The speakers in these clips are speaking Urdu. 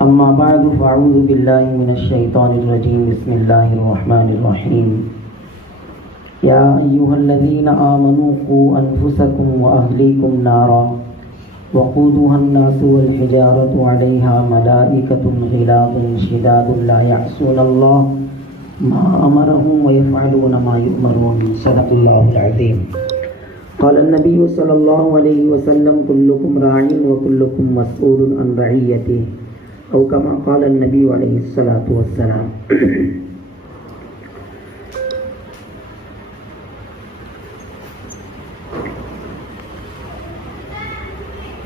اما بعد فاعوذ باللہ من الشیطان الرجیم بسم اللہ الرحمن الرحیم یا ایہا الذین آمنوا قوا انفسکم واہلیکم نارا وقودها الناس والحجارة علیہا ملائکة غلاظ شداد لا یعصون اللہ ما امرهم ويفعلون ما يؤمرون صدق اللہ العظیم. قال النبی صلی اللہ علیہ وسلم كلكم راع وكلكم مسؤول عن رعیته او کما قال النبی علیہ الصلاۃ والسلام.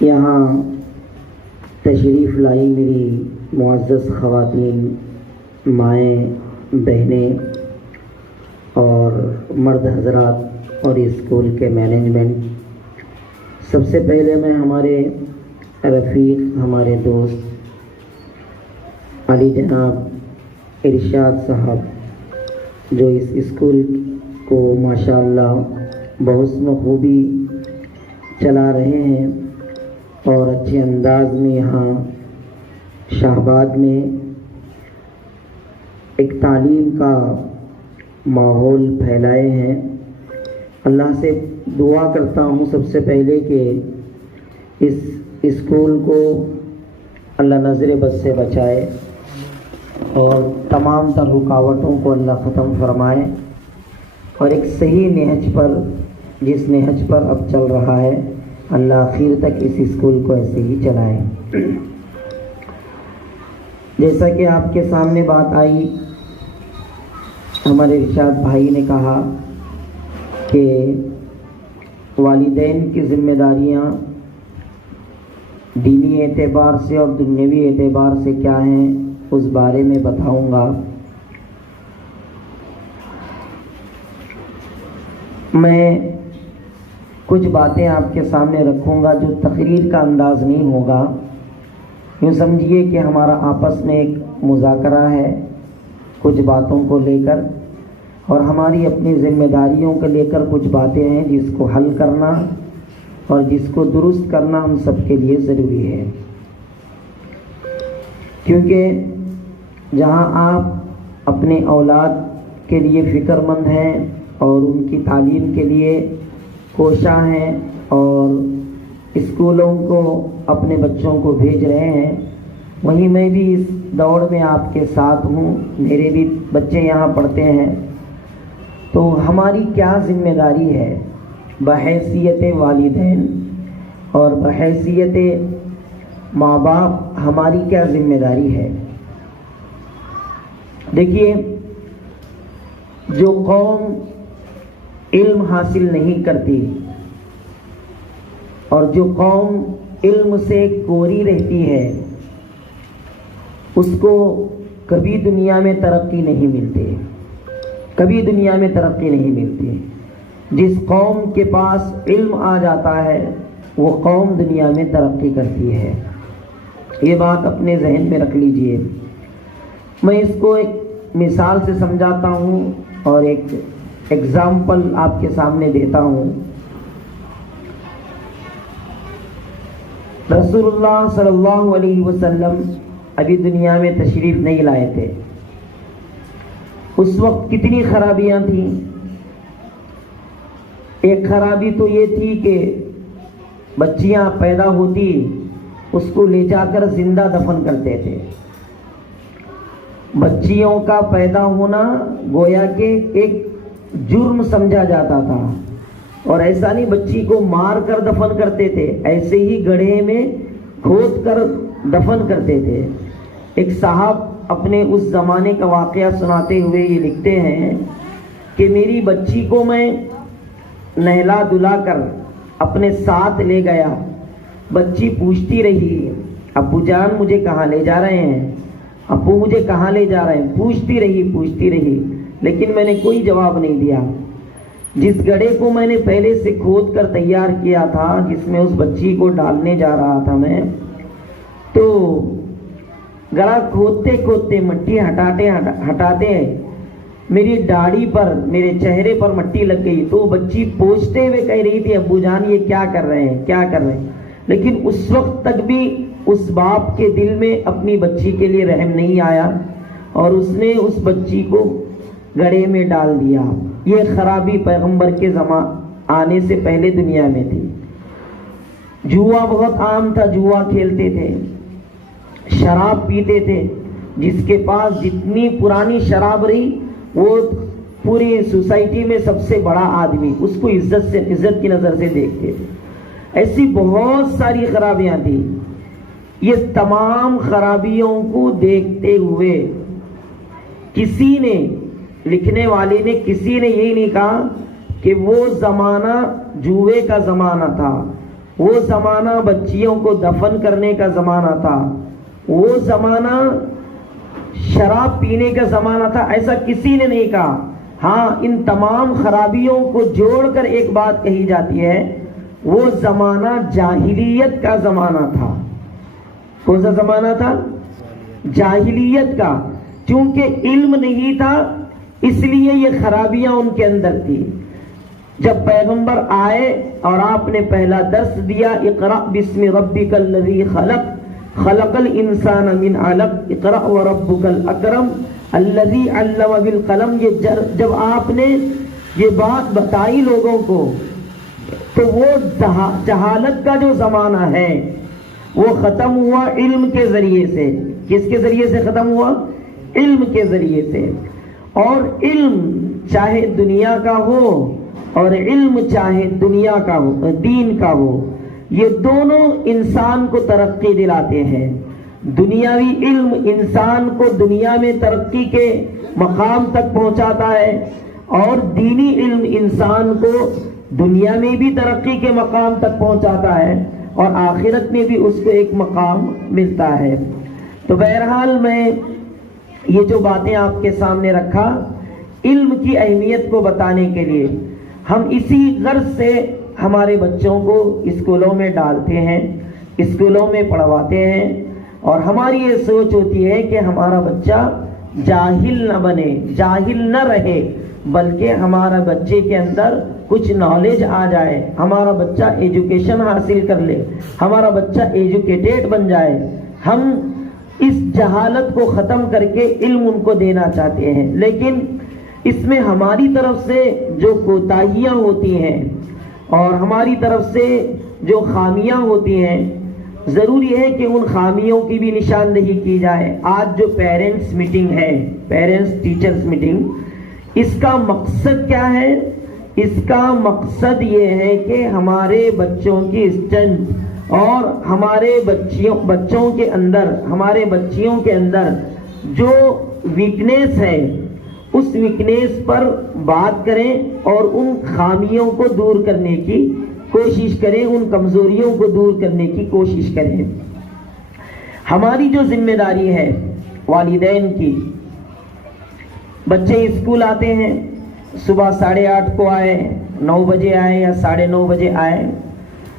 یہاں تشریف لائی میری معزز خواتین، مائیں، بہنیں اور مرد حضرات اور اسکول کے مینجمنٹ. سب سے پہلے میں ہمارے رفیق، ہمارے دوست علی جناب ارشاد صاحب جو اس اسکول کو ماشاءاللہ بحسن خوبی چلا رہے ہیں اور اچھے انداز میں یہاں شاہباد میں ایک تعلیم کا ماحول پھیلائے ہیں. اللہ سے دعا کرتا ہوں سب سے پہلے کہ اس اسکول کو اللہ نظر بد سے بچائے اور تمام تر رکاوٹوں کو اللہ ختم فرمائے اور ایک صحیح نہج پر، جس نہج پر اب چل رہا ہے، اللہ آخر تک اس اسکول کو ایسے ہی چلائے. جیسا کہ آپ کے سامنے بات آئی، ہمارے ارشاد بھائی نے کہا کہ والدین کی ذمہ داریاں دینی اعتبار سے اور دنیاوی اعتبار سے کیا ہیں اس بارے میں بتاؤں گا. میں کچھ باتیں آپ کے سامنے رکھوں گا جو تقریر کا انداز نہیں ہوگا. یوں سمجھیے کہ ہمارا آپس میں ایک مذاکرہ ہے کچھ باتوں کو لے کر، اور ہماری اپنی ذمہ داریوں کو لے کر کچھ باتیں ہیں جس کو حل کرنا اور جس کو درست کرنا ہم سب کے لیے ضروری ہے. کیونکہ جہاں آپ اپنے اولاد کے لیے فکر مند ہیں اور ان کی تعلیم کے لیے کوشاں ہیں اور اسکولوں کو اپنے بچوں کو بھیج رہے ہیں، وہیں میں بھی اس دوڑ میں آپ کے ساتھ ہوں. میرے بھی بچے یہاں پڑھتے ہیں. تو ہماری کیا ذمہ داری ہے بحیثیت والدین اور بحیثیت ماں باپ، ہماری کیا ذمہ داری ہے؟ دیکھیے، جو قوم علم حاصل نہیں کرتی اور جو قوم علم سے کوری رہتی ہے اس کو کبھی دنیا میں ترقی نہیں ملتی، کبھی دنیا میں ترقی نہیں ملتی. جس قوم کے پاس علم آ جاتا ہے وہ قوم دنیا میں ترقی کرتی ہے. یہ بات اپنے ذہن میں رکھ لیجئے. میں اس کو ایک مثال سے سمجھاتا ہوں اور ایک ایگزامپل آپ کے سامنے دیتا ہوں. رسول اللہ صلی اللہ علیہ وسلم ابھی دنیا میں تشریف نہیں لائے تھے. اس وقت کتنی خرابیاں تھیں. ایک خرابی تو یہ تھی کہ بچیاں پیدا ہوتی اس کو لے جا کر زندہ دفن کرتے تھے. بچیوں کا پیدا ہونا گویا کہ ایک جرم سمجھا جاتا تھا، اور ایسا نہیں بچی کو مار کر دفن کرتے تھے، ایسے ہی گڑھے میں کھود کر دفن کرتے تھے. ایک صاحب اپنے اس زمانے کا واقعہ سناتے ہوئے یہ لکھتے ہیں کہ میری بچی کو میں نہلا دھلا کر اپنے ساتھ لے گیا. بچی پوچھتی رہی، ابو جان مجھے کہاں لے جا رہے ہیں، ابو مجھے کہاں لے جا رہے ہیں، پوچھتی رہی، لیکن میں نے کوئی جواب نہیں دیا. جس گڑھے کو میں نے پہلے سے کھود کر تیار کیا تھا، جس میں اس بچی کو ڈالنے جا رہا تھا میں، تو گڑھا کھودتے کھودتے مٹی ہٹاتے میری داڑھی پر، میرے چہرے پر مٹی لگ گئی. تو بچی پوچھتے ہوئے کہہ رہی تھی ابو جان یہ کیا کر رہے ہیں. لیکن اس وقت تک بھی اس باپ کے دل میں اپنی بچی کے لیے رحم نہیں آیا اور اس نے اس بچی کو گڑھے میں ڈال دیا۔ یہ خرابی پیغمبر کے آنے سے پہلے دنیا میں تھی۔ جوا بہت عام تھا، جوا کھیلتے تھے، شراب پیتے تھے، جس کے پاس جتنی پرانی شراب رہی وہ پوری سوسائٹی میں سب سے بڑا آدمی، اس کو عزت کی نظر سے دیکھتے تھے۔ ایسی بہت ساری خرابیاں تھیں۔ یہ تمام خرابیوں کو دیکھتے ہوئے کسی نے، لکھنے والے نے، کسی نے یہی نہیں کہا کہ وہ زمانہ جوئے کا زمانہ تھا، وہ زمانہ بچیوں کو دفن کرنے کا زمانہ تھا، وہ زمانہ شراب پینے کا زمانہ تھا، ایسا کسی نے نہیں کہا۔ ہاں، ان تمام خرابیوں کو جوڑ کر ایک بات کہی جاتی ہے، وہ زمانہ جاہلیت کا زمانہ تھا۔ کون سا زمانہ تھا؟ جاہلیت کا۔ چونکہ علم نہیں تھا اس لیے یہ خرابیاں ان کے اندر تھی۔ جب پیغمبر آئے اور آپ نے پہلا درس دیا، اقرأ بسم ربک الذی خلق خلق الانسان من علق اقرأ وربک الاکرم الذی علم بالقلم، یہ جب آپ نے یہ بات بتائی لوگوں کو تو وہ جہالت کا جو زمانہ ہے وہ ختم ہوا علم کے ذریعے سے۔ کس کے ذریعے سے ختم ہوا؟ علم کے ذریعے سے۔ اور علم چاہے دنیا کا ہو اور علم چاہے دنیا کا ہو، دین کا ہو، یہ دونوں انسان کو ترقی دلاتے ہیں۔ دنیاوی علم انسان کو دنیا میں ترقی کے مقام تک پہنچاتا ہے اور دینی علم انسان کو دنیا میں بھی ترقی کے مقام تک پہنچاتا ہے اور آخرت میں بھی اس کو ایک مقام ملتا ہے۔ تو بہرحال میں یہ جو باتیں آپ کے سامنے رکھا علم کی اہمیت کو بتانے کے لیے، ہم اسی غرض سے ہمارے بچوں کو اسکولوں میں ڈالتے ہیں، اسکولوں میں پڑھواتے ہیں، اور ہماری یہ سوچ ہوتی ہے کہ ہمارا بچہ جاہل نہ بنے، جاہل نہ رہے، بلکہ ہمارا بچے کے اندر کچھ نالج آ جائے، ہمارا بچہ ایجوکیشن حاصل کر لے، ہمارا بچہ ایجوکیٹڈ بن جائے۔ ہم اس جہالت کو ختم کر کے علم ان کو دینا چاہتے ہیں، لیکن اس میں ہماری طرف سے جو کوتاہیاں ہوتی ہیں اور ہماری طرف سے جو خامیاں ہوتی ہیں، ضروری ہے کہ ان خامیوں کی بھی نشاندہی کی جائے۔ آج جو پیرنٹس میٹنگ ہے، پیرنٹس ٹیچرز میٹنگ، اس کا مقصد کیا ہے؟ اس کا مقصد یہ ہے کہ ہمارے بچوں کی اسٹرینتھ اور ہمارے بچوں کے اندر، ہمارے بچیوں کے اندر جو ویکنیس ہے اس ویکنیس پر بات کریں اور ان خامیوں کو دور کرنے کی کوشش کریں، ان کمزوریوں کو دور کرنے کی کوشش کریں۔ ہماری جو ذمہ داری ہے والدین کی، بچے اسکول آتے ہیں، صبح 8:30 کو آئے، 9 بجے آئے یا 9:30 بجے آئے،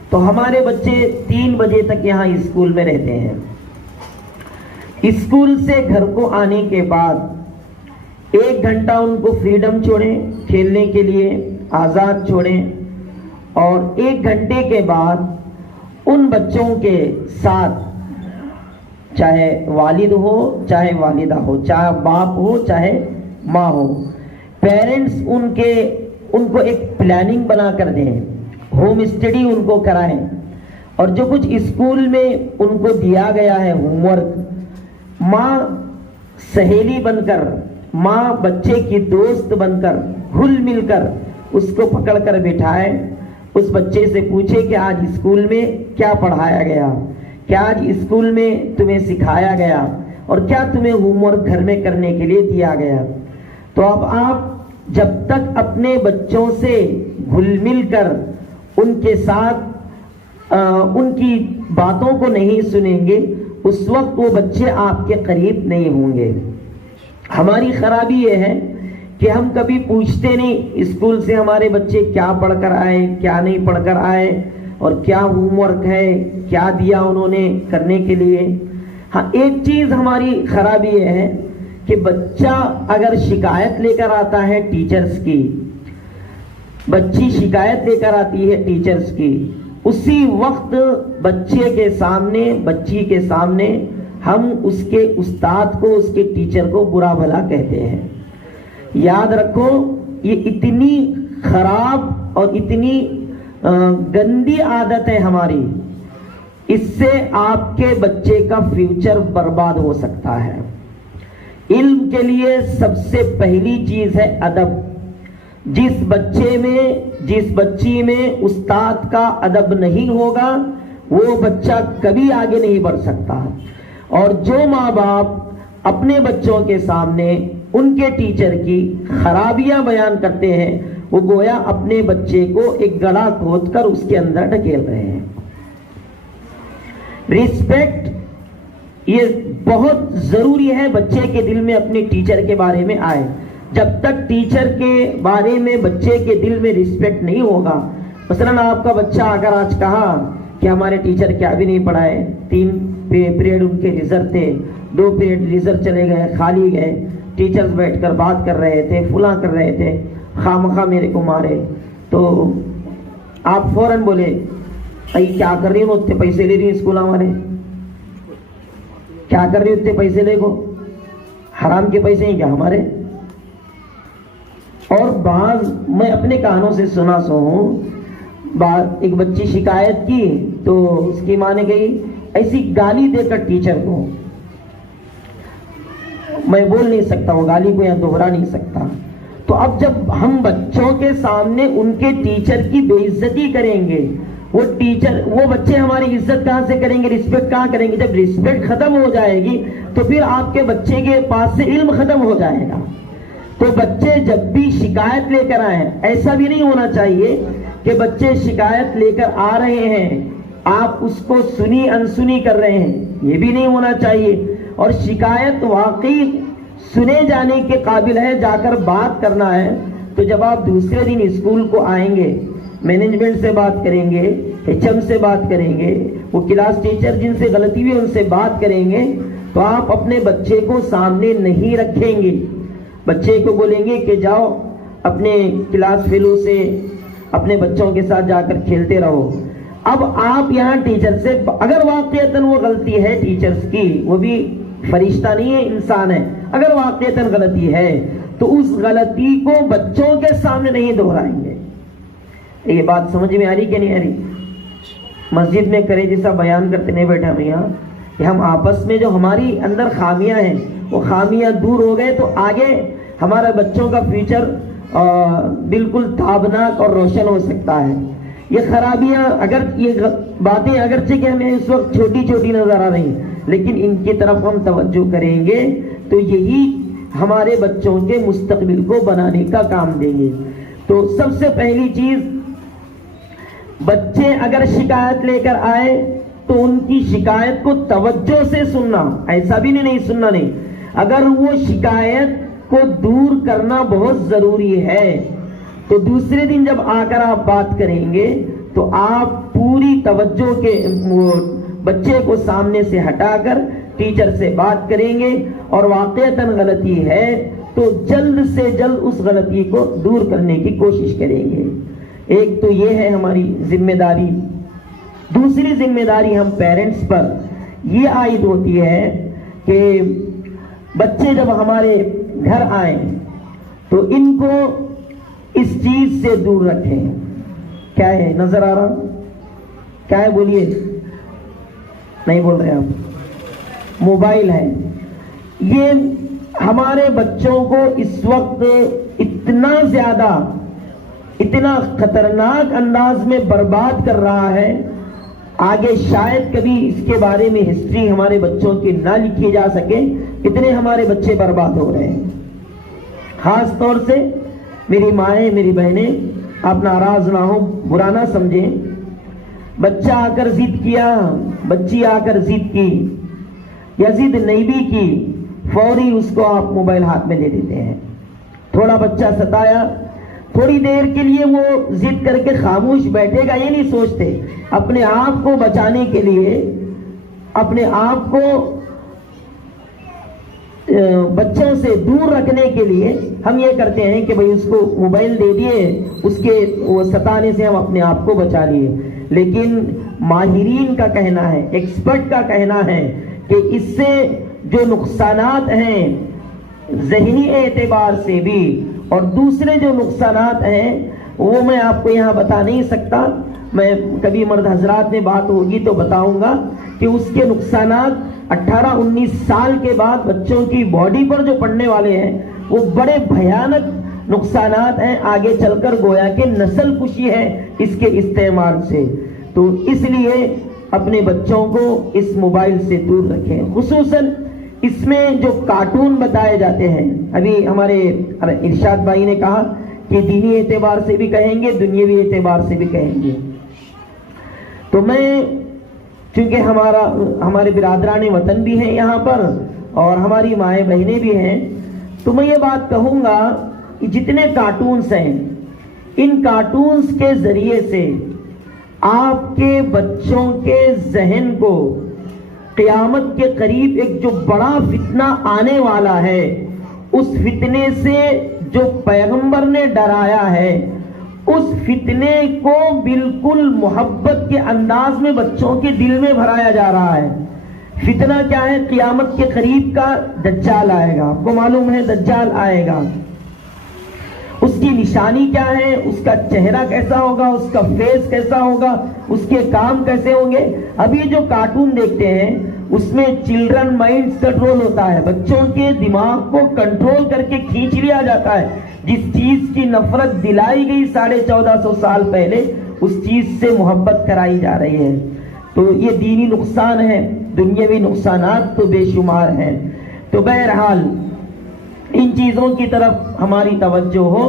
تو ہمارے بچے 3 بجے تک یہاں اسکول میں رہتے ہیں۔ اسکول سے گھر کو آنے کے بعد 1 گھنٹہ ان کو فریڈم چھوڑیں، کھیلنے کے لیے آزاد چھوڑیں، اور 1 گھنٹے کے بعد ان بچوں کے ساتھ، چاہے والد ہو چاہے والدہ ہو، چاہے باپ ہو چاہے ماں ہو، پیرنٹس ان کو ایک پلاننگ بنا کر دیں، ہوم اسٹڈی ان کو کرائیں، اور جو کچھ اسکول میں ان کو دیا گیا ہے ہوم ورک، ماں سہیلی بن کر، ماں بچے کی دوست بن کر، گھل مل کر اس کو پکڑ کر بٹھائے، اس بچے سے پوچھے کہ آج اسکول میں کیا پڑھایا گیا، کیا آج اسکول میں تمہیں سکھایا گیا، اور کیا تمہیں ہوم ورک گھر میں کرنے کے لیے دیا گیا۔ تو اب آپ جب تک اپنے بچوں سے گھل مل کر ان کے ساتھ ان کی باتوں کو نہیں سنیں گے، اس وقت وہ بچے آپ کے قریب نہیں ہوں گے۔ ہماری خرابی یہ ہے کہ ہم کبھی پوچھتے نہیں اسکول سے ہمارے بچے کیا پڑھ کر آئے، کیا نہیں پڑھ کر آئے، اور کیا ہوم ورک ہے، کیا دیا انہوں نے کرنے کے لیے۔ ہاں، ایک چیز ہماری خرابی یہ ہے کہ بچہ اگر شکایت لے کر آتا ہے ٹیچرز کی، بچی شکایت لے کر آتی ہے ٹیچرز کی، اسی وقت بچے کے سامنے، بچی کے سامنے ہم اس کے استاد کو، اس کے ٹیچر کو برا بھلا کہتے ہیں۔ یاد رکھو یہ اتنی خراب اور اتنی گندی عادت ہے ہماری، اس سے آپ کے بچے کا فیوچر برباد ہو سکتا ہے۔ علم کے لیے سب سے پہلی چیز ہے ادب۔ جس بچے میں، جس بچی میں استاد کا ادب نہیں ہوگا وہ بچہ کبھی آگے نہیں بڑھ سکتا۔ اور جو ماں باپ اپنے بچوں کے سامنے ان کے ٹیچر کی خرابیاں بیان کرتے ہیں، وہ گویا اپنے بچے کو ایک گڑھا کھود کر اس کے اندر ڈھکیل رہے ہیں۔ رسپیکٹ یہ بہت ضروری ہے بچے کے دل میں اپنے ٹیچر کے بارے میں آئے۔ جب تک ٹیچر کے بارے میں بچے کے دل میں رسپیکٹ نہیں ہوگا، مثلاً آپ کا بچہ اگر آج کہا کہ ہمارے ٹیچر کیا بھی نہیں پڑھائے، 3 پیریڈ ان کے ریزرو تھے، 2 پیریڈ ریزرو چلے گئے، خالی گئے، ٹیچرز بیٹھ کر بات کر رہے تھے، فلاں کر رہے تھے، خامخواہ میرے کو مارے، تو آپ فوراً بولے بھائی کیا کر رہی ہوں، اتنے پیسے لے رہی ہوں اسکول ہمارے، کیا کر رہی ہوں اتنے پیسے لے کو، حرام کے پیسے ہیں کیا ہمارے؟ اور بعض میں اپنے کانوں سے سنا سو ہوں، ایک بچی شکایت کی تو اس کی ماں نے کہی ایسی گالی دے کر ٹیچر کو، میں بول نہیں سکتا وہ گالی کو یا دوہرا نہیں سکتا۔ تو اب جب ہم بچوں کے سامنے ان کے ٹیچر کی بے عزتی کریں گے، وہ بچے ہماری عزت کہاں سے کریں گے، رسپیکٹ کہاں کریں گے؟ جب رسپیکٹ ختم ہو جائے گی تو پھر آپ کے بچے کے پاس سے علم ختم ہو جائے گا۔ تو بچے جب بھی شکایت لے کر آئیں، ایسا بھی نہیں ہونا چاہیے کہ بچے شکایت لے کر آ رہے ہیں آپ اس کو سنی انسنی کر رہے ہیں، یہ بھی نہیں ہونا چاہیے۔ اور شکایت واقعی سنے جانے کے قابل ہے، جا کر بات کرنا ہے، تو جب آپ دوسرے دن اسکول کو آئیں گے، مینجمنٹ سے بات کریں گے، ایچ ایم سے بات کریں گے، وہ کلاس ٹیچر جن سے غلطی ہوئی ان سے بات کریں گے، تو آپ اپنے بچے کو سامنے نہیں رکھیں گے، بچے کو بولیں گے کہ جاؤ اپنے کلاس فیلو سے اپنے بچوں کے ساتھ جا کر کھیلتے رہو۔ اب آپ یہاں ٹیچر سے، اگر واقعتاً وہ غلطی ہے ٹیچرز کی، وہ بھی فرشتہ نہیں ہے، انسان ہے، اگر واقعتاً غلطی ہے تو اس غلطی کو بچوں کے سامنے نہیں دہرائیں گے۔ یہ بات سمجھ میں آ رہی کہ نہیں آ رہی؟ مسجد میں کرے جیسا بیان کرتے نہیں بیٹھے ہم یہاں، کہ ہم آپس میں جو ہماری اندر خامیاں ہیں وہ خامیاں دور ہو گئے تو آگے ہمارے بچوں کا فیوچر بالکل تابناک اور روشن ہو سکتا ہے۔ یہ خرابیاں، اگر یہ باتیں اگرچہ کہ ہمیں اس وقت چھوٹی چھوٹی نظر آ رہی ہیں، لیکن ان کی طرف ہم توجہ کریں گے تو یہی ہمارے بچوں کے مستقبل کو بنانے کا کام دیں گے۔ تو سب سے پہلی چیز، بچے اگر شکایت لے کر آئے تو ان کی شکایت کو توجہ سے سننا، ایسا بھی نہیں سننا نہیں، اگر وہ شکایت کو دور کرنا بہت ضروری ہے تو دوسرے دن جب آ کر آپ بات کریں گے تو آپ پوری توجہ کے بچے کو سامنے سے ہٹا کر ٹیچر سے بات کریں گے، اور واقعتاً غلطی ہے تو جلد سے جلد اس غلطی کو دور کرنے کی کوشش کریں گے۔ ایک تو یہ ہے ہماری ذمہ داری۔ دوسری ذمہ داری ہم پیرنٹس پر یہ عائد ہوتی ہے کہ بچے جب ہمارے گھر آئیں تو ان کو اس چیز سے دور رکھیں۔ کیا ہے؟ نظر آ رہا؟ کیا ہے؟ بولیے، نہیں بول رہے آپ؟ موبائل ہے۔ یہ ہمارے بچوں کو اس وقت اتنا زیادہ، اتنا خطرناک انداز میں برباد کر رہا ہے، آگے شاید کبھی اس کے بارے میں ہسٹری ہمارے بچوں کی نہ لکھی جا سکے، اتنے ہمارے بچے برباد ہو رہے ہیں۔ خاص طور سے میری مائیں، میری بہنیں، آپ ناراض نہ ہو، برا نہ سمجھیں، بچہ آ کر ضد کیا، بچی آ کر ضد کی یا ضد نہیں بھی کی، فوری اس کو آپ موبائل ہاتھ میں دے دیتے ہیں۔ تھوڑا بچہ ستایا، تھوڑی دیر کے لیے وہ ضد کر کے خاموش بیٹھے گا، یہ نہیں سوچتے اپنے آپ کو بچانے کے لیے، اپنے آپ کو بچوں سے دور رکھنے کے لیے ہم یہ کرتے ہیں کہ بھئی اس کو موبائل دے دیے، اس کے وہ ستانے سے ہم اپنے آپ کو بچا لیے. لیکن ماہرین کا کہنا ہے، ایکسپرٹ کا کہنا ہے کہ اس سے جو نقصانات ہیں ذہنی اعتبار سے بھی اور دوسرے جو نقصانات ہیں وہ میں آپ کو یہاں بتا نہیں سکتا. میں کبھی مرد حضرات میں بات ہوگی تو بتاؤں گا کہ اس کے نقصانات 18-19 سال کے بعد بچوں کی باڈی پر جو پڑنے والے ہیں وہ بڑے بھیانک نقصانات ہیں. آگے چل کر گویا کہ نسل کشی ہے اس کے استعمال سے. تو اس لیے اپنے بچوں کو اس موبائل سے دور رکھیں. خصوصاً اس میں جو کارٹون بتائے جاتے ہیں، ابھی ہمارے ارشاد بھائی نے کہا کہ دینی اعتبار سے بھی کہیں گے، دنیاوی اعتبار سے بھی کہیں گے. تو میں چونکہ ہمارے برادران وطن بھی ہیں یہاں پر اور ہماری مائیں بہنیں بھی ہیں، تو میں یہ بات کہوں گا کہ جتنے کارٹونز ہیں ان کارٹونز کے ذریعے سے آپ کے بچوں کے ذہن کو قیامت کے قریب ایک جو بڑا فتنہ آنے والا ہے اس فتنے سے جو پیغمبر نے ڈرایا ہے اس فتنے کو بالکل محبت کے انداز میں بچوں کے دل میں بھرایا جا رہا ہے. فتنہ کیا ہے؟ قیامت کے قریب کا دجال آئے گا. آپ کو معلوم ہے دجال آئے گا. اس کی نشانی کیا ہے؟ اس کا چہرہ کیسا ہوگا، اس کا فیس کیسا ہوگا، اس کے کام کیسے ہوں گے. اب یہ جو کارٹون دیکھتے ہیں اس میں چلڈرن مائنڈز کنٹرول ہوتا ہے، بچوں کے دماغ کو کنٹرول کر کے کھینچ لیا جاتا ہے. جس چیز کی نفرت دلائی گئی 1450 سال پہلے اس چیز سے محبت کرائی جا رہی ہے. تو یہ دینی نقصان ہے، دنیاوی نقصانات تو بے شمار ہیں. تو بہرحال ان چیزوں کی طرف ہماری توجہ ہو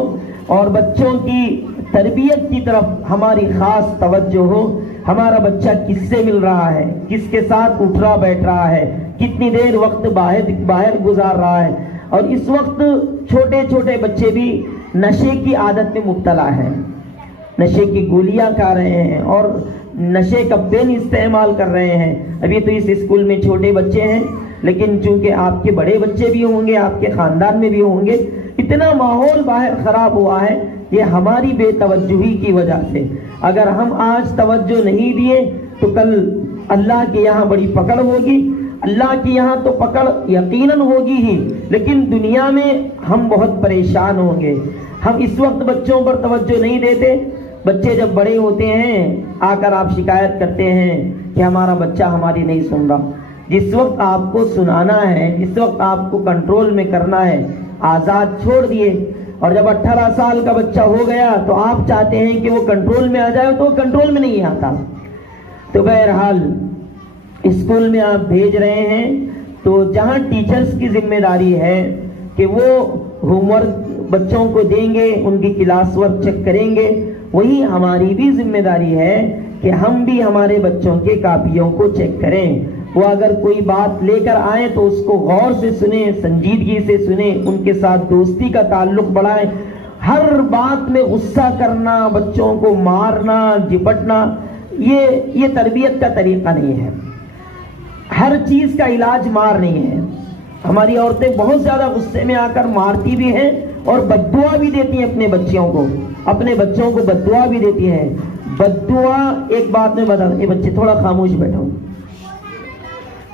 اور بچوں کی تربیت کی طرف ہماری خاص توجہ ہو. ہمارا بچہ کس سے مل رہا ہے، کس کے ساتھ اٹھ رہا بیٹھ رہا ہے، کتنی دیر وقت باہر گزار رہا ہے. اور اس وقت چھوٹے چھوٹے بچے بھی نشے کی عادت میں مبتلا ہیں، نشے کی گولیاں کھا رہے ہیں اور نشے کا پین استعمال کر رہے ہیں. ابھی تو اس اسکول میں چھوٹے بچے ہیں لیکن چونکہ آپ کے بڑے بچے بھی ہوں گے، آپ کے خاندان میں بھی ہوں گے. اتنا ماحول باہر خراب ہوا ہے یہ ہماری بے توجہی کی وجہ سے. اگر ہم آج توجہ نہیں دیے تو کل اللہ کے یہاں بڑی پکڑ ہوگی. اللہ کی یہاں تو پکڑ یقیناً ہوگی ہی، لیکن دنیا میں ہم بہت پریشان ہوں گے. ہم اس وقت بچوں پر توجہ نہیں دیتے. بچے جب بڑے ہوتے ہیں آ کر آپ شکایت کرتے ہیں کہ ہمارا بچہ ہماری نہیں سن رہا. جس وقت آپ کو سنانا ہے، جس وقت آپ کو کنٹرول میں کرنا ہے، آزاد چھوڑ دیے. اور جب 18 سال کا بچہ ہو گیا تو آپ چاہتے ہیں کہ وہ کنٹرول میں آ جائے تو وہ کنٹرول میں نہیں آتا. تو بہرحال اسکول میں آپ بھیج رہے ہیں تو جہاں ٹیچرز کی ذمہ داری ہے کہ وہ ہوم ورک بچوں کو دیں گے، ان کی کلاس ورک چیک کریں گے، وہی ہماری بھی ذمہ داری ہے کہ ہم بھی ہمارے بچوں کے کاپیوں کو چیک کریں. وہ اگر کوئی بات لے کر آئیں تو اس کو غور سے سنیں، سنجیدگی سے سنیں، ان کے ساتھ دوستی کا تعلق بڑھائیں. ہر بات میں غصہ کرنا، بچوں کو مارنا، جپٹنا، یہ تربیت کا طریقہ نہیں ہے. ہر چیز کا علاج مار نہیں ہے. ہماری عورتیں بہت زیادہ غصے میں آ کر مارتی بھی ہیں اور بد دعا بھی دیتی ہیں اپنے بچوں کو بد دعا بھی دیتی ہیں. بد دعا ایک بات میں بتا دوں، یہ بچے تھوڑا خاموش بیٹھو،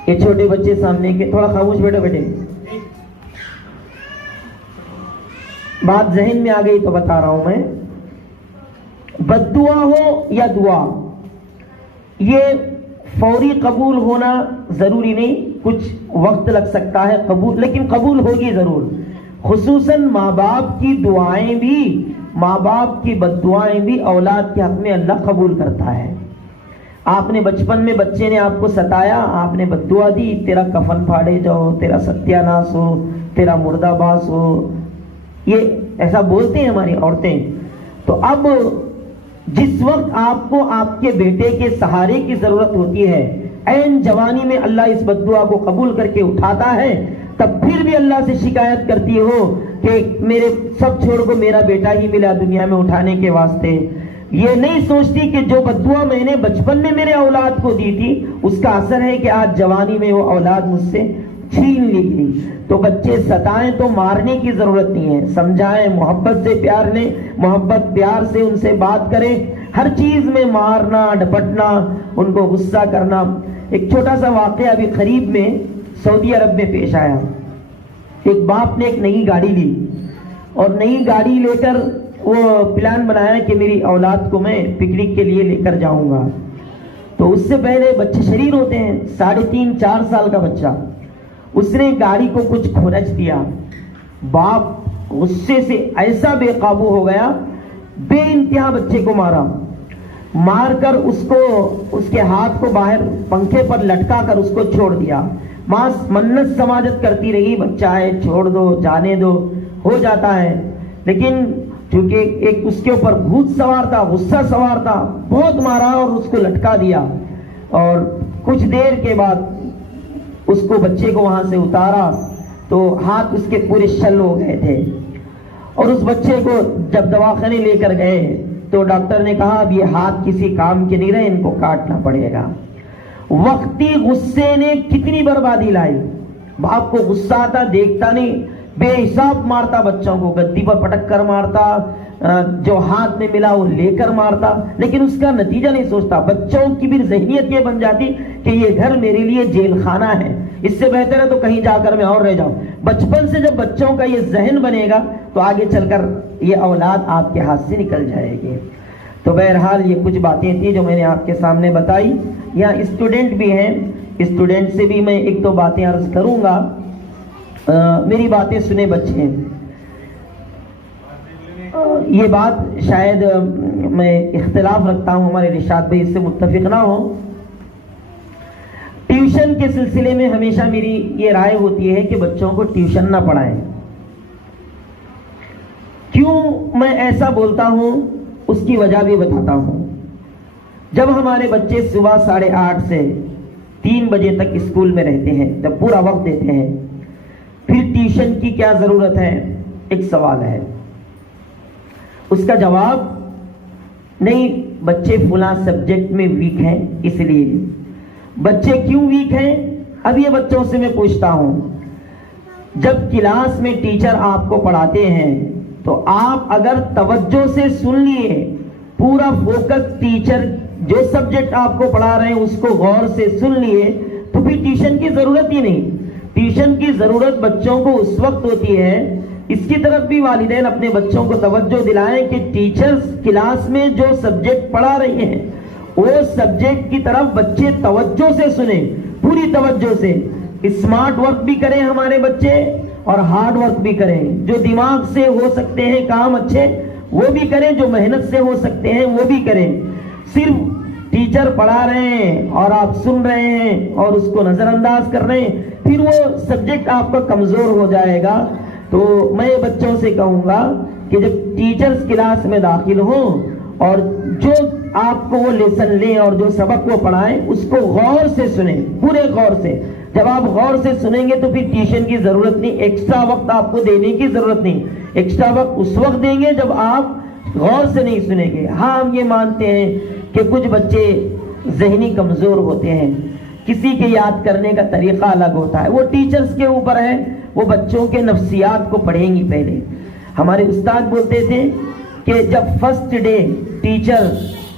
یہ چھوٹے بچے سامنے کے تھوڑا خاموش بیٹھے. بات ذہن میں آ گئی تو بتا رہا ہوں میں. بد دعا ہو یا دعا، یہ فوری قبول ہونا ضروری نہیں، کچھ وقت لگ سکتا ہے قبول، لیکن قبول ہوگی ضرور. خصوصاً ماں باپ کی دعائیں بھی، ماں باپ کی بد دعائیں بھی اولاد کے حق میں اللہ قبول کرتا ہے. آپ نے بچپن میں بچے نے آپ کو ستایا، آپ نے بد دعا دی، تیرا کفن پھاڑے جاؤ، تیرا ستیہ ناس ہو، تیرا مردہ باز ہو، یہ ایسا بولتے ہیں ہماری عورتیں. تو اب جس وقت آپ کو آپ کے بیٹے کے سہارے کی ضرورت ہوتی ہے، عین جوانی میں اللہ اس بد دعا کو قبول کر کے اٹھاتا ہے، تب پھر بھی اللہ سے شکایت کرتی ہو کہ میرے سب چھوڑ کو میرا بیٹا ہی ملا دنیا میں اٹھانے کے واسطے. یہ نہیں سوچتی کہ جو بد دعا میں نے بچپن میں میرے اولاد کو دی تھی اس کا اثر ہے کہ آج جوانی میں وہ اولاد مجھ سے چھین لی. تو بچے ستائیں تو مارنے کی ضرورت نہیں ہے, سمجھائیں, محبت سے پیار سے ان سے بات کریں. ہر چیز میں مارنا ڈپٹنا, ان کو غصہ کرنا. ایک چھوٹا سا واقعہ ابھی قریب میں سعودی عرب میں پیش آیا. ایک باپ نے ایک نئی گاڑی لی اور نئی گاڑی لے کر وہ پلان بنایا کہ میری اولاد کو میں پکنک کے لیے لے کر جاؤں گا. تو اس سے پہلے بچے شریر ہوتے ہیں, 3.5-4 سال کا بچہ, اس نے گاڑی کو کچھ کھرچ دیا. باپ غصے سے ایسا بے قابو ہو گیا, بے انتہا بچے کو مار کر اس کے ہاتھ کو باہر پنکھے پر لٹکا کر اس کو چھوڑ دیا. ماں منت سماجت کرتی رہی, بچہ ہے چھوڑ دو, جانے دو, ہو جاتا ہے. لیکن چونکہ ایک اس کے اوپر بھوت سوار تھا, غصہ سوار تھا, بہت مارا اور اس کو لٹکا دیا. اور کچھ دیر کے بعد اس کو بچے کو وہاں سے اتارا تو ہاتھ اس کے پورے شل ہو گئے تھے. اور اس بچے کو جب دواخانے لے کر گئے تو ڈاکٹر نے کہا اب یہ ہاتھ کسی کام کے نہیں رہے, ان کو کاٹنا پڑے گا. وقتی غصے نے کتنی بربادی لائی. باپ کو غصہ آتا, دیکھتا نہیں, بے حساب مارتا بچوں کو, گدی پر پٹک کر مارتا, جو ہاتھ میں ملا وہ لے کر مارتا, لیکن اس کا نتیجہ نہیں سوچتا. بچوں کی بھی ذہنیت یہ بن جاتی کہ یہ گھر میرے لیے جیل خانہ ہے, اس سے بہتر ہے تو کہیں جا کر میں اور رہ جاؤں. بچپن سے جب بچوں کا یہ ذہن بنے گا تو آگے چل کر یہ اولاد آپ کے ہاتھ سے نکل جائے گی. تو بہرحال یہ کچھ باتیں تھیں جو میں نے آپ کے سامنے بتائی. یہاں اسٹوڈنٹ بھی ہیں, اسٹوڈنٹ سے بھی میں ایک دو باتیں عرض کروں گا. میری باتیں سنیں بچے. یہ بات شاید میں اختلاف رکھتا ہوں, ہمارے رشاد بھائی اس سے متفق نہ ہو. ٹیوشن کے سلسلے میں ہمیشہ میری یہ رائے ہوتی ہے کہ بچوں کو ٹیوشن نہ پڑھائیں. کیوں میں ایسا بولتا ہوں اس کی وجہ بھی بتاتا ہوں. جب ہمارے بچے صبح 8:30 سے 3 بجے تک اسکول میں رہتے ہیں, جب پورا وقت دیتے ہیں, پھر ٹیوشن کی کیا ضرورت ہے؟ ایک سوال ہے. اس کا جواب نہیں, بچے فلاں سبجیکٹ میں ویک ہیں اس لیے. بچے کیوں ویک ہیں؟ اب یہ بچوں سے میں پوچھتا ہوں, جب کلاس میں ٹیچر آپ کو پڑھاتے ہیں تو آپ اگر توجہ سے سن لیے, پورا فوکس ٹیچر جو سبجیکٹ آپ کو پڑھا رہے ہیں اس کو غور سے سن لیے, تو پھر ٹیوشن کی ضرورت ہی نہیں. ٹیوشن کی ضرورت بچوں کو اس وقت ہوتی ہے. اس کی طرف بھی والدین اپنے بچوں کو توجہ دلائیں کہ ٹیچرز کلاس میں جو سبجیکٹ پڑھا رہے ہیں وہ سبجیکٹ کی طرف بچے توجہ سے سنیں, پوری توجہ سے. اسمارٹ ورک بھی کریں ہمارے بچے اور ہارڈ ورک بھی کریں. جو دماغ سے ہو سکتے ہیں کام اچھے وہ بھی کریں, جو محنت سے ہو سکتے ہیں وہ بھی کریں. صرف ٹیچر پڑھا رہے ہیں اور آپ سن رہے ہیں اور اس کو نظر انداز کر رہے ہیں, پھر وہ سبجیکٹ آپ کا کمزور ہو جائے گا. تو میں بچوں سے کہوں گا کہ جب ٹیچرز کلاس میں داخل ہوں اور جو آپ کو وہ لیسن لیں اور جو سبق وہ پڑھائیں اس کو غور سے سنیں, پورے غور سے. جب آپ غور سے سنیں گے تو پھر ٹیوشن کی ضرورت نہیں, ایکسٹرا وقت آپ کو دینے کی ضرورت نہیں. ایکسٹرا وقت اس وقت دیں گے جب آپ غور سے نہیں سنیں گے. ہاں ہم یہ مانتے ہیں کہ کچھ بچے ذہنی کمزور ہوتے ہیں, کسی کے یاد کرنے کا طریقہ الگ ہوتا ہے, وہ ٹیچرز کے اوپر ہے, وہ بچوں کے نفسیات کو پڑھیں گی پہلے. ہمارے استاد بولتے تھے کہ جب فرسٹ ڈے ٹیچر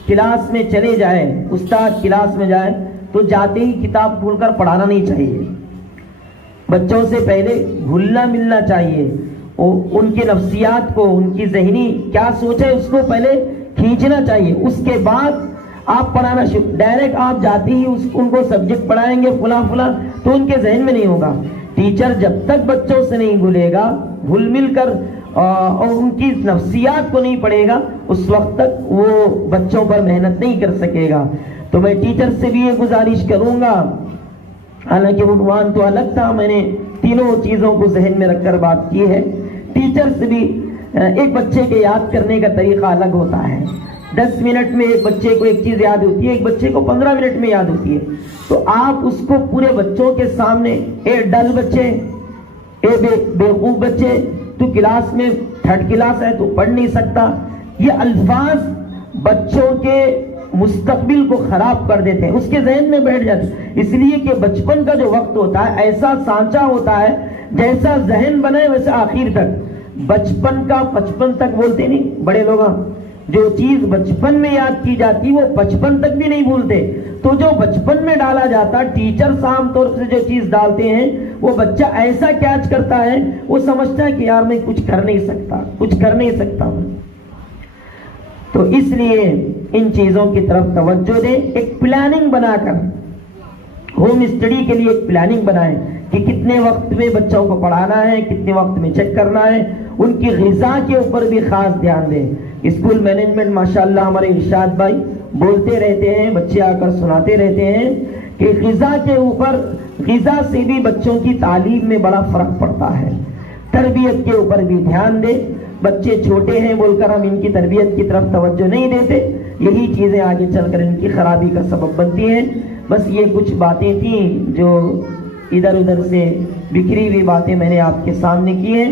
کلاس میں چلے جائے, استاد کلاس میں جائے تو جاتے ہی کتاب کھول کر پڑھانا نہیں چاہیے. بچوں سے پہلے گھلنا ملنا چاہیے, ان کی نفسیات کو, ان کی ذہنی کیا سوچ ہے اس کو پہلے کھینچنا چاہیے. اس کے بعد آپ پڑھانا شروع. ڈائریکٹ آپ جاتے ہی ان کو سبجیکٹ پڑھائیں گے فلاں فلاں تو ان کے ذہن میں نہیں ہوگا. ٹیچر جب تک بچوں سے نہیں گھلے گا, گھل مل کر اور ان کی نفسیات کو نہیں پڑھے گا, اس وقت تک وہ بچوں پر محنت نہیں کر سکے گا. تو میں ٹیچر سے بھی یہ گزارش کروں گا, حالانکہ عنوان تو الگ تھا, میں نے تینوں چیزوں کو ذہن میں رکھ کر بات کی ہے. ٹیچر سے بھی ایک بچے کے یاد کرنے کا طریقہ الگ ہوتا ہے. 10 منٹ میں ایک بچے کو ایک چیز یاد ہوتی ہے, ایک بچے کو 15 منٹ میں یاد ہوتی ہے. تو آپ اس کو پورے بچوں کے سامنے, اے ڈل بچے, اے بیوقوف بچے, تو کلاس میں 3rd کلاس ہے تو پڑھ نہیں سکتا, یہ الفاظ بچوں کے مستقبل کو خراب کر دیتے ہیں، اس کے ذہن میں بیٹھ جاتے ہیں۔ اس لیے کہ بچپن کا جو وقت ہوتا ہے ایسا سانچہ ہوتا ہے، جیسا ذہن بنے ویسے آخر تک، بچپن کا 55 تک بولتے نہیں بڑے لوگ، جو چیز بچپن میں یاد کی جاتی وہ 55 تک بھی نہیں بھولتے۔ تو جو بچپن میں ڈالا جاتا، ٹیچرز عام طور سے جو چیز ڈالتے ہیں وہ بچہ ایسا کیچ کرتا ہے، وہ سمجھتا ہے کہ یار میں کچھ کر نہیں سکتا ہوں۔ تو اس لیے ان چیزوں کی طرف توجہ دیں، ایک پلاننگ بنا کر ہوم اسٹڈی کے لیے ایک پلاننگ بنائیں کہ کتنے وقت میں بچوں کو پڑھانا ہے، کتنے وقت میں چیک کرنا ہے، ان کی غذا کے اوپر بھی خاص دھیان دیں۔ اسکول مینجمنٹ ماشاءاللہ ہمارے ارشاد بھائی بولتے رہتے ہیں، بچے آ کر سناتے رہتے ہیں کہ غذا سے بھی بچوں کی تعلیم میں بڑا فرق پڑتا ہے۔ تربیت کے اوپر بھی دھیان دیں، بچے چھوٹے ہیں بول کر ہم ان کی تربیت کی طرف توجہ نہیں دیتے، یہی چیزیں آگے چل کر ان کی خرابی کا سبب بنتی ہیں۔ بس یہ کچھ باتیں تھیں جو ادھر ادھر سے بکھری ہوئی باتیں میں نے آپ کے سامنے کی ہیں۔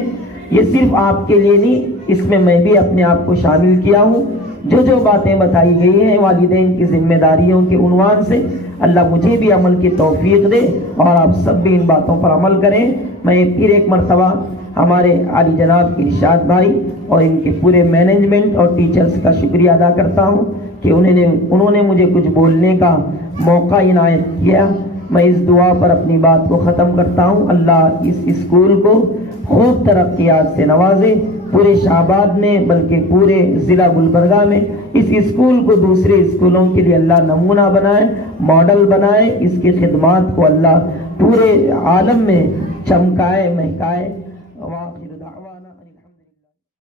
یہ صرف آپ کے لیے نہیں، اس میں میں بھی اپنے آپ کو شامل کیا ہوں۔ جو باتیں بتائی گئی ہیں والدین کی ذمہ داریوں کے عنوان سے، اللہ مجھے بھی عمل کی توفیق دے اور آپ سب بھی ان باتوں پر عمل کریں۔ میں پھر ایک مرتبہ ہمارے عالی جناب ارشاد بھائی اور ان کے پورے مینجمنٹ اور ٹیچرز کا شکریہ ادا کرتا ہوں کہ انہوں نے مجھے کچھ بولنے کا موقع عنایت کیا۔ میں اس دعا پر اپنی بات کو ختم کرتا ہوں۔ اللہ اس اسکول کو خوب ترقیات سے نوازے، پورے شہباد میں بلکہ پورے ضلع گلبرگہ میں اس اسکول کو دوسرے اسکولوں کے لیے اللہ نمونہ بنائے، ماڈل بنائے، اس کی خدمات کو اللہ پورے عالم میں چمکائے، مہکائے۔